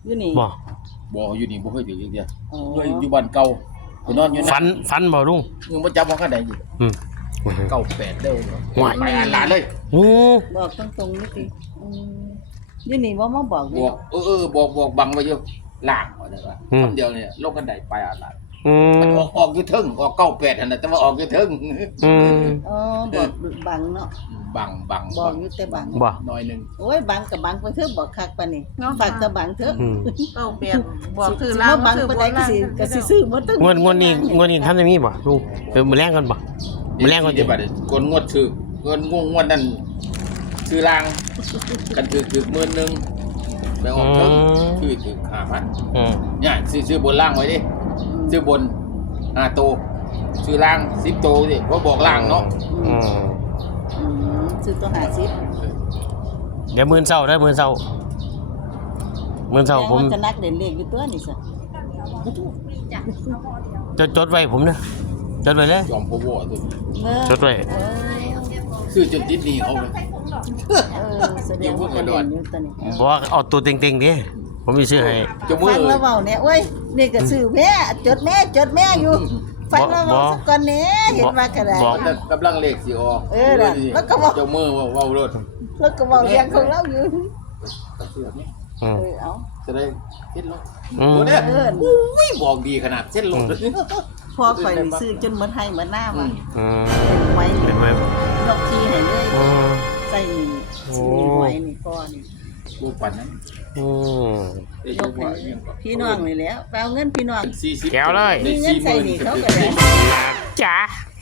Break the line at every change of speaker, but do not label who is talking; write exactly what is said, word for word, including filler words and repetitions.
อยู่นี่
บ่
บ่อยู่นี่บ่เคยถือเดียว
อ๋อ
เคยอยู่บ้านเก่าไปนอนอยู่
ฝันฝันบ่ลุง
มึงบ่จำว่าคันใดอยู่
อืม
เก้าแปดเด้อ
ห่วย
ไปอ่านหลานเลย
โอ้
บอกตรงๆนี่ติอืมอยู่นี่บ่มาบอก
บ
นี่
อกเออเออบอกบอกบังไว้อยู่ล่างว่าได้ว่าคำเดียวเนี่ยลงกันได้ไปอ่านหลาน
อื
มัน
ม
ออกออกอยู่เทึงออกเก้าแปดนั่นน่ะแต่ว่าออกอยู่เทึง
อืม
อ๋อบอกบังเนาะ
บังบัง
บอกอยู่แต่บัง
บ่
น้อยหนึง
โอ้ยบังกับบังไปเถอะบอกคักปานนี้ฝากกับบังเถอะ
อืม
เก้าเปลี่ยนบอกคือ
สิ
ล่าง
มาบัง
คือ
ปาน
บ
ใด
น
ก็
ล่าง
สิก็สิซื้อหมดทั้ง
งวดงวดนี้งวดนี้ทำได้มีบ่ลุงเออมื้อแรงกันบ่มื้อแรงกัน
เดี๋ยวบัดนี้กนงวดถือเงินงวดงวดนั่นซื้อรางกันถือถือหมื่นหนึงไปออกเทึงคือถือห้าพัน
อืม
เนี่ยซื้อซื้อบนล่างไว้ดิซื้อบนห้าโตวซื้อล่างสิบโตวดิเพราะบอกล่างเนาะ
อืม
อืมซื้อตัวห้าสิบ
เดี๋ยวมื้อเช้าได้อมื้อเช้ามื้อเช้าผม
จะนักเด่นเลขอยู่ตัวนี่ซะ
จดจดไว้ผมเด้อจดไว้เลย
ยอมพะวอตัว
เออ
จดไว้
เออ
ซื้อจนติดหนี้เขาเลย
เออแสดงว่าจะเด่นอยู่ตัวนี้
บอกว่าเอาตัวเต็งๆดิผมมีซื้อให้
จะมื
ฟั
อง
แล้วเว้าเนี่ยโอ้ยนี่ก็ซื้อแม่จดแม่จดแม่อยู่ฟังแล้วเว้าสักก่อนแหน่เห็นว่าก็ได้
บอก
แต่กำลังเลขสิออก
เออน่ะแล้วก็บอก
เจ้ามือว่าเว้ารถ
แล้วก็เว้าเรียงของเราอยู่
ก็ซื้อนี่
อืม
เออเอา
จะได้เส้นรถ
อืม
โอ้เนี่ย
เออ
อุ้ยบอกดีขนาดเส้นรถ
พอข่อยนี่ซื้อจนหมดให้หมดหน้าว่ะ
อืม
เป็นไว้
เป็นไหม
ยกทีให้เลย
อืม
ใส่นี่
โอ้
ซื้อไว้นี่ก่อน
ลูกปันนั้น
อืม
ได้
ย
ย
ก
ก
ให้
ว่า
เลย
ยัง
พี่น้องนี่แหล้วไปเอาเงินพี่น้อง
สี่สิบ
แก้วเลย
ได้
มีเงิน
สี่ห
ใส่
มื่น
นี่เขาก็ได้
จ้า